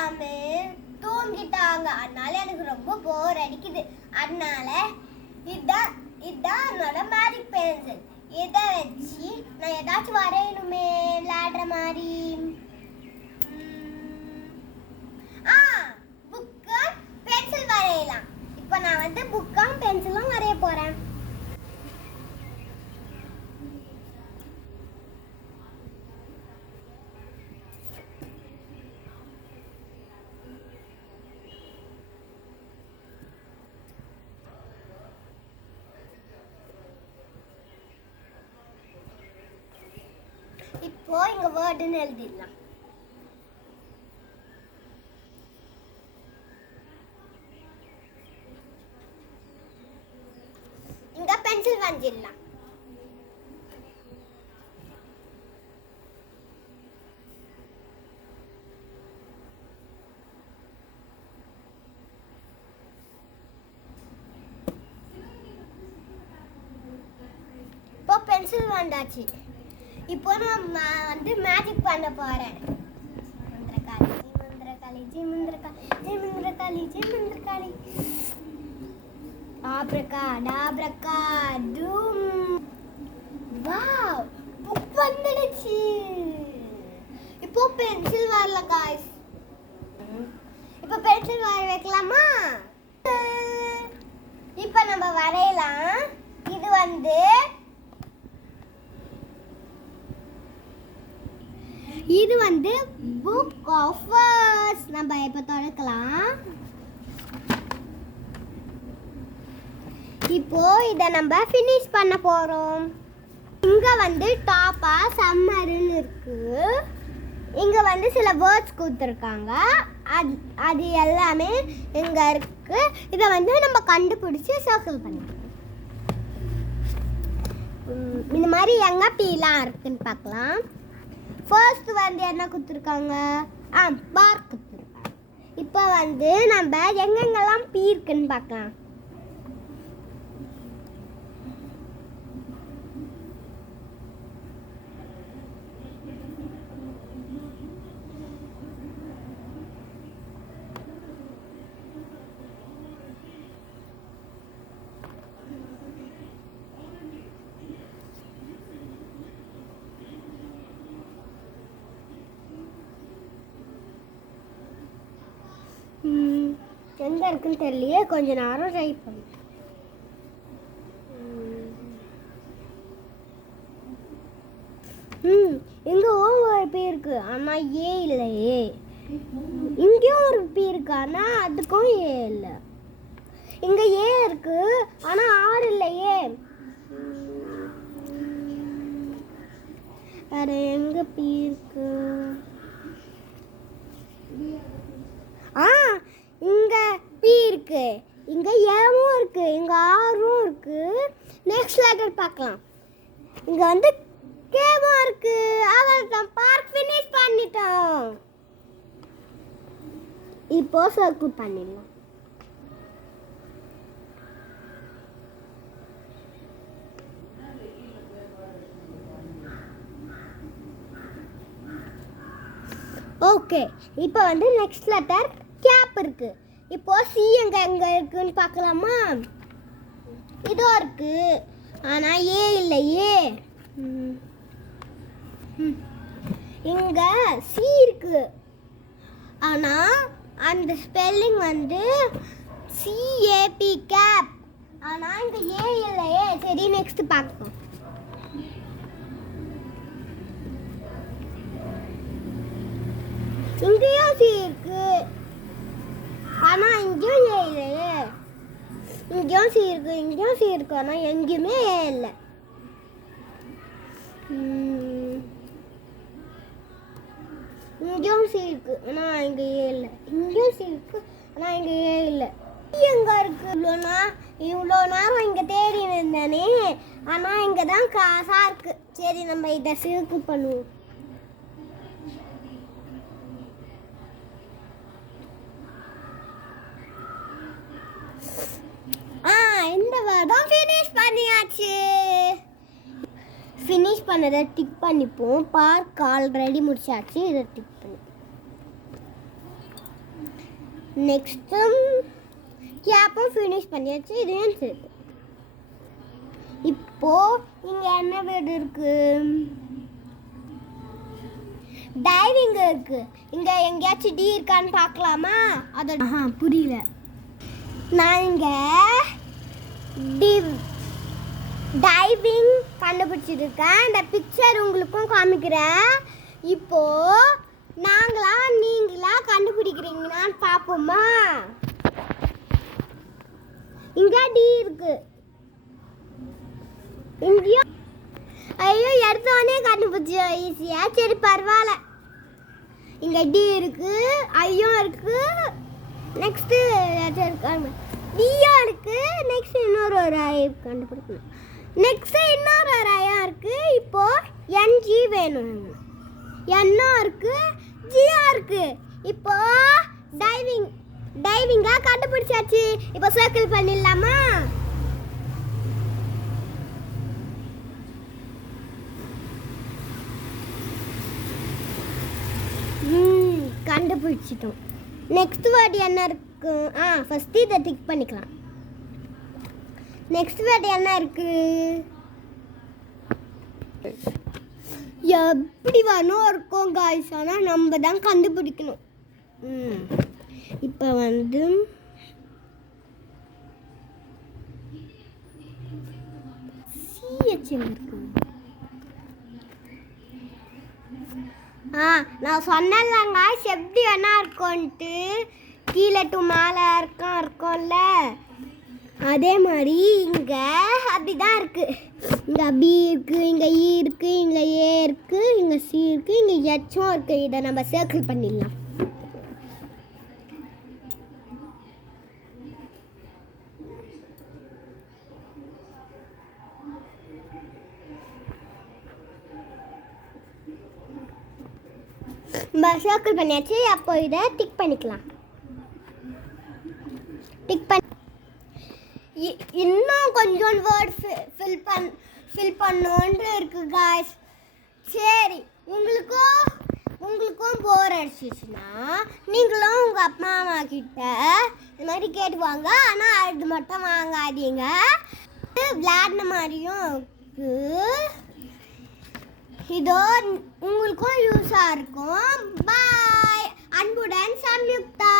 எல்லாமே தூங்கிட்டாங்க. அதனால எனக்கு ரொம்ப போர் அடிக்குது. அதனால இதான் என்னோட மேஜிக் பென்சில். இதை வச்சு நான் ஏதாச்சும் வரையணுமே விளையாடுற மாதிரி. புக்கு பென்சில் வரையலாம். இப்போ நான் வந்து புக்கும் பென்சிலும் வரைய போறேன். இப்போ இங்க வேர்டுன்னு எழுதிடலாம். இங்க பென்சில் வரைஞ்சிடலாம். இப்போ பென்சில் வந்தாச்சு. இப்போ நான் வந்து மேஜிக் பண்ண போறேன். மந்திரகாளி ஜி மந்திரகாளி ஜி மந்திரகாளி ஜி மந்திரகாளி ஆப்ரகா டாப்ரகா டூம். வாவ், புக் வந்துடுச்சு. இப்போ பென்சில் வரல गाइस. இப்போ பென்சில் வர வைக்கலாமா? இப்போ நம்ம வரையலாம். இது வந்து புக் ஆஃப் வேர்ட்ஸ். நம்ம இப்போ தொடக்கலாம். இப்போ இதை நம்ம ஃபினிஷ் பண்ண போறோம். இங்க வந்து டாப்பா சம்மர்னு இருக்கு. இங்க வந்து சில வேர்ட்ஸ் கொடுத்துருக்காங்க. அது எல்லாமே இங்க இருக்கு. இதை வந்து நம்ம கண்டுபிடிச்சு சர்க்கிள் பண்ணிக்கலாம். இந்த மாதிரி எங்க பீலாம் இருக்குன்னு பார்க்கலாம். ஃபர்ஸ்ட் வந்து என்ன கொடுத்துருக்காங்க? பார்க் கொடுத்துருக்காங்க. இப்போ வந்து நம்ம எங்கெங்கெல்லாம் பீ இருக்குன்னு பார்க்கலாம். எங்க இருக்குன்னு தெரியலையே. கொஞ்ச நேரம் ட்ரை பண்ணு. இங்க ஒரு பி இருக்கு, ஆனா ஏ இல்லையே. இங்கேயும் ஒரு பி இருக்கு, ஆனா அதுக்கும் ஏ இல்லை. இங்க ஏ இருக்கு, ஆனா ஆர் இல்லையே. வேற எங்க பி இருக்கு? இங்க பி இருக்கு, இங்க ஏவும் இருக்கு, இங்க ஆரும் இருக்கு. நெக்ஸ்ட் லெட்டர் பார்க்கலாம். இங்க வந்து கேவும் இருக்கு. அவ்வளவுதான், பார்க் ஃபினிஷ் பண்ணிட்டோம். இப்போ சர்க்கிள் பண்ணிடலாம். ஓகே, இப்போ வந்து நெக்ஸ்ட் லெட்டர் கேப் இருக்கு. இப்போ சி எங்க இருக்குன்னு பார்க்கலாமா? இதோ இருக்கு, ஆனா ஏ இல்லையே. இங்க சி இருக்கு, ஆனா அந்த ஸ்பெல்லிங் வந்து சிஏபி கேப். ஆனா இங்க ஏ இல்லையே. சரி, நெக்ஸ்ட் பார்க்கலாம். இங்கேயும் சி இருக்கு, ஆனா இங்கேயும் ஏ இல்லையே. இங்கேயும் சி இருக்கு, இங்கேயும் சி இருக்கு, ஆனா எங்கேயுமே ஏ இல்லை. இங்கேயும் சி இருக்கு, ஆனா இங்க ஏ இல்லை. இங்கேயும் சி இருக்கு, ஆனா இங்க ஏ இல்லை. எங்க இருக்கு? இவ்வளோ நேரம் இங்க தேடி இருந்தேனே, ஆனா இங்க தான் காசா இருக்கு. சரி, நம்ம இதை சர்க்கிள் பண்ணுவோம். இந்த வாரம் ஃபினிஷ் பண்ணியாச்சு. ஃபினிஷ் பண்ணதை டிக் பண்ணிப்போம். பார்க் ஆல்ரெடி முடிச்சாச்சு, இதை டிக் பண்ணிப்போம். நெக்ஸ்ட்டு கேப்பும் ஃபினிஷ் பண்ணியாச்சு, இதையும் சேர்த்து. இப்போ இங்க என்ன வீடு இருக்கு? டைவிங் இருக்கு. இங்க எங்கேயாச்சும் டி இருக்கான்னு பார்க்கலாமா? அதோட புரியல. நான் இங்க டைவிங் கண்டுபிடிச்சிருக்கேன். இந்த பிக்சர் உங்களுக்கும் காமிக்கிறேன். இப்போ நீங்களா கண்டுபிடிக்கிறீங்களான்னு பார்ப்போமா? இங்க டி இருக்கு. இங்கேயும் ஐயோ எடுத்தோடனே கண்டுபிடிச்சோம் ஈஸியா. சரி பரவாயில்ல. இங்க டி இருக்கு, ஐயும் இருக்கு, நெக்ஸ்ட் டியும் இருக்கு. நெக்ஸ்ட் இன்னொரு ஐ கண்டுபிடிக்கணும். நெக்ஸ்ட் இன்னொரு ஐயா இருக்கு. இப்போ என்ஜி வேணும். என்னும் இருக்கு, ஜியா இருக்கு. இப்போ டைவிங்கா கண்டுபிடிச்சாச்சு. இப்போ சர்க்கிள் பண்ணிடலாமா? கண்டுபிடிச்சிட்டோம். நெக்ஸ்ட் வேர்டு என்ன இருக்கு? ஃபர்ஸ்ட் இதை டிக் பண்ணிக்கலாம். நெக்ஸ்ட் வேர்டு என்ன இருக்கு? எப்படி வேணும் இருக்கும் காய்ஸ், ஆனால் நம்ம தான் கண்டுபிடிக்கணும். இப்போ வந்து சிஹெச் இருக்கு. நான் சொன்னேன்லங்க எப்படி வேணா இருக்கும்ட்டு. கீழே டு மேலே இருக்கும்ல, அதே மாதிரி இங்கே அப்படிதான் இருக்கு. இங்கே பி இருக்கு, இங்கே இ இருக்கு, இங்கே ஏ இருக்கு, இங்கே சி இருக்கு, இங்கே எச்சும் இருக்கு. இதை நம்ம சர்க்கிள் பண்ணிடலாம். சர்க்கிள் பண்ணியாச்சு. அப்போ இதை டிக் பண்ணிக்கலாம். டிக் பண்ணி இன்னும் கொஞ்சம் வேர்ட் ஃபில் பண்ணோன்னு இருக்கு காய்ஸ். சரி, உங்களுக்கும் போர் அடிச்சிச்சுன்னா நீங்களும் உங்கள் அப்பா அம்மா கிட்ட இந்த மாதிரி கேட்டுவாங்க. ஆனால் அது மட்டும் வாங்காதீங்க. விளையாடின மாதிரியும் இருக்கு. இதோ உங்களுக்கும் யூஸாக இருக்கும். பாய். அன்புடன் சம்யுக்தா.